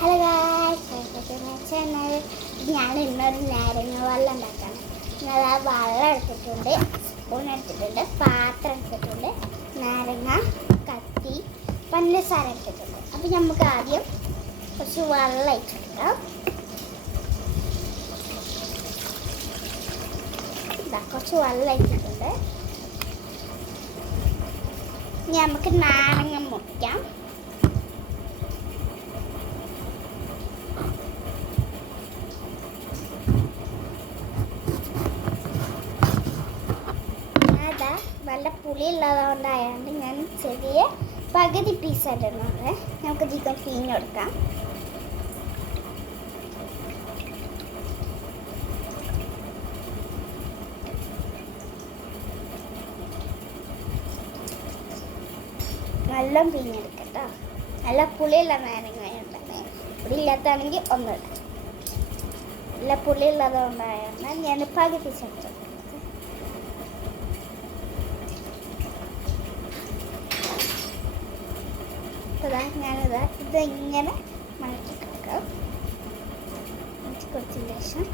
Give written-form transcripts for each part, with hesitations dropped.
Hello guys, channel. ഞാൻ ഇന്നൊരു നാരങ്ങ വെള്ളം ഉണ്ടാക്കണം. ഞാൻ ആ വെള്ളം എടുത്തിട്ടുണ്ട്, സ്പൂൺ എടുത്തിട്ടുണ്ട്, പാത്രം എടുത്തിട്ടുണ്ട്, നാരങ്ങ, കത്തി, പഞ്ചസാര എടുത്തിട്ടുണ്ട്. അപ്പം നമുക്ക് ആദ്യം കുറച്ച് വെള്ളം ഒഴിച്ചെടുക്കാം. കുറച്ച് വെള്ളം ഒഴിച്ചിട്ടുണ്ട്. ഇനി നമുക്ക് നാരങ്ങ മുറിക്കാം. നല്ല പുളിയുള്ളതുകൊണ്ടായതുകൊണ്ട് ഞാൻ ചെറിയ പകുതി പീസായിട്ടുണ്ട്. നമുക്ക് ചിക്കൻ പിഴിഞ്ഞെടുക്കാം. നല്ല പിഴിഞ്ഞെടുക്കട്ടോ. നല്ല പുളിയുള്ള നാരങ്ങയുണ്ടെങ്കിൽ, പുളിയില്ലാത്താണെങ്കിൽ ഒന്നിടാം. നല്ല പുളിയുള്ളതുകൊണ്ടായതുകൊണ്ട് ഞാൻ പകുതി ചേർത്ത്. ഞാനിതാ ഇതിങ്ങനെ മടക്കി കൊടുക്കാം. കുറച്ചതിന് ശേഷം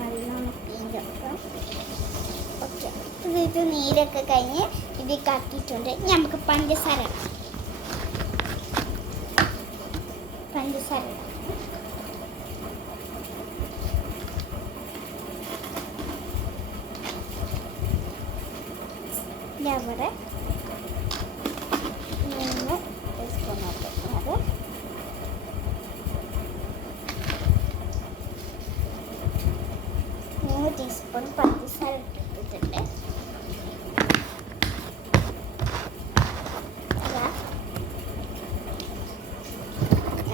നല്ലോണം പിഴിഞ്ഞെടുക്കാം. ഓക്കെ, ഇത് നീരൊക്കെ കഴിഞ്ഞ് ഇത് കാക്കിയിട്ടുണ്ട്. നമുക്ക് പഞ്ചസാര ഇടാം. ഇവിടെ 3 ടീസ്പൂൺ പഞ്ചസാര ഇട്ടിട്ടുണ്ട്.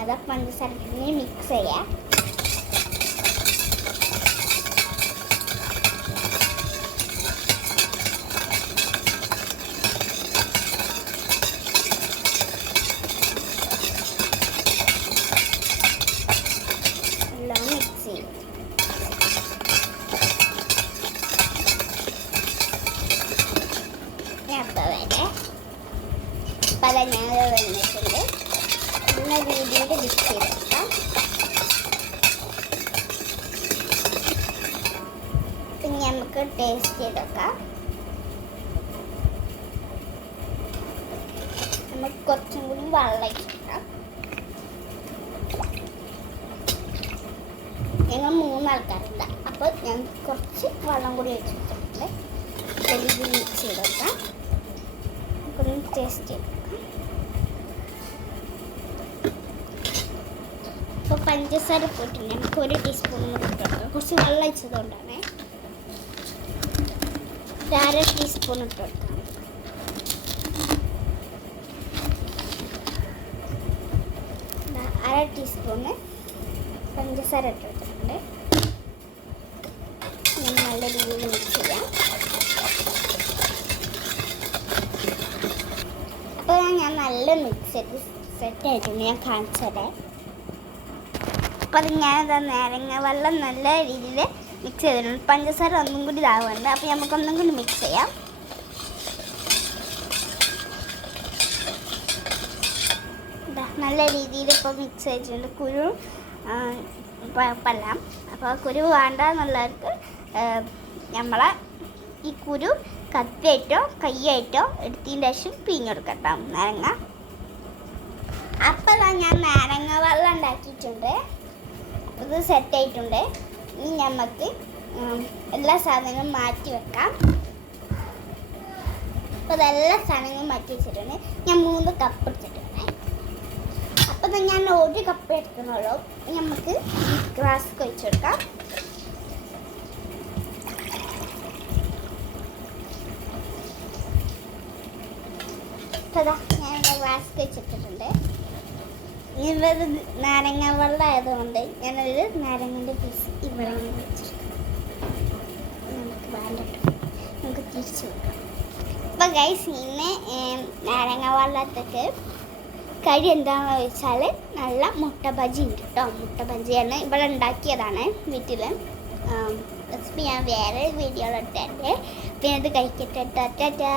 അതാ പഞ്ചസാര മിക്സ് ചെയ്യാം. പല ഞാൻ വന്നിട്ടുണ്ട്. ഇന്ന രീതിയിൽ മിക്സ് ചെയ്തെടുക്കാം. പിന്നെ നമുക്ക് ടേസ്റ്റ് ചെയ്തെടുക്കാം. നമുക്ക് കുറച്ചും കൂടി വെള്ളം ഇടാം. ഞങ്ങൾ 3 ആൾക്കാരുണ്ട്, അപ്പോൾ ഞാൻ കുറച്ച് വെള്ളം കൂടി വെച്ചിട്ടുണ്ട്. ഇത് മിക്സ് ചെയ്തെടുക്കാം. നമുക്കൊന്ന് ടേസ്റ്റ് ചെയ്തെടുക്കാം. ഇപ്പോൾ പഞ്ചസാര പോയിട്ടുണ്ട്. നമുക്ക് 1 ടീസ്പൂൺ ഇട്ടുകൊടുക്കാം. കുറച്ച് വെള്ളം ഒഴിച്ചതുകൊണ്ടാണ്. 1/2 ടീസ്പൂൺ ഇട്ടുകൊടുക്കാം. അര ടീസ്പൂണ് പഞ്ചസാര ഇട്ടിട്ടുണ്ട്. നല്ല രീതിയിൽ മിക്സ് ചെയ്യാം. അപ്പോൾ ഞാൻ നല്ല മിക്സ് ചെയ്ത് സെറ്റായിട്ടുണ്ട്. ഞാൻ കാണിച്ചതേ. അപ്പോൾ അത് ഞാനത് നാരങ്ങ വെള്ളം നല്ല രീതിയിൽ മിക്സ് ചെയ്തിട്ടുണ്ട്. പഞ്ചസാര ഒന്നും കൂടി ഇതാവുന്നുണ്ട്. അപ്പോൾ നമുക്കൊന്നും കൂടി മിക്സ് ചെയ്യാം. നല്ല രീതിയിൽ ഇപ്പോൾ മിക്സ് ചെയ്തിട്ടുണ്ട്. കുരു കുഴപ്പമില്ല. അപ്പോൾ കുരു വേണ്ട എന്നുള്ളവർക്ക് നമ്മളെ ഈ കുരു കത്തിയായിട്ടോ കൈയായിട്ടോ എടുത്തതിൻ്റെ ശേഷം പിഴിഞ്ഞെടുക്കട്ടോ നാരങ്ങ. അപ്പോൾ ഞാൻ നാരങ്ങ വെള്ളം ഉണ്ടാക്കിയിട്ടുണ്ട്. ഇത് സെറ്റായിട്ടുണ്ട്. ഇനി നമുക്ക് എല്ലാ സാധനങ്ങളും മാറ്റി വെക്കാം. അപ്പോൾ ഇതെല്ലാ സാധനങ്ങളും മാറ്റി വെച്ചിട്ടുണ്ട്. ഞാൻ 3 കപ്പ് എടുത്തിട്ടുണ്ട്. അപ്പോൾ ഞാൻ 1 കപ്പ് എടുക്കുന്നുള്ളൂ. നമുക്ക് ഗ്ലാസ് ഒഴിച്ചെടുക്കാം. അപ്പോൾ ഞാൻ ഗ്ലാസ് വെച്ചിട്ടുണ്ട്. ഇത് നാരങ്ങ വെള്ളം ആയതുകൊണ്ട് ഞാനൊരു നാരങ്ങൻ്റെ പീസ് ഇവിടെ വെച്ചിട്ടുണ്ട്. നമുക്ക് വേണ്ടിട്ട് നമുക്ക് തിരിച്ചു വെക്കാം. അപ്പോൾ ഗൈസ്, ഇന്ന് നാരങ്ങ വെള്ളത്തേക്ക് കടി എന്താണെന്ന് വെച്ചാൽ നല്ല മുട്ട ബജി ഉണ്ട് കേട്ടോ. മുട്ട ബജിയാണ് ഇവിടെ ഉണ്ടാക്കിയതാണ് വീട്ടിൽ. റെസിപ്പി ഞാൻ വേറെ വീഡിയോയിലിട്ടുണ്ട്. പിന്നെ അത് കഴിക്കട്ടെ. ടാറ്റാ.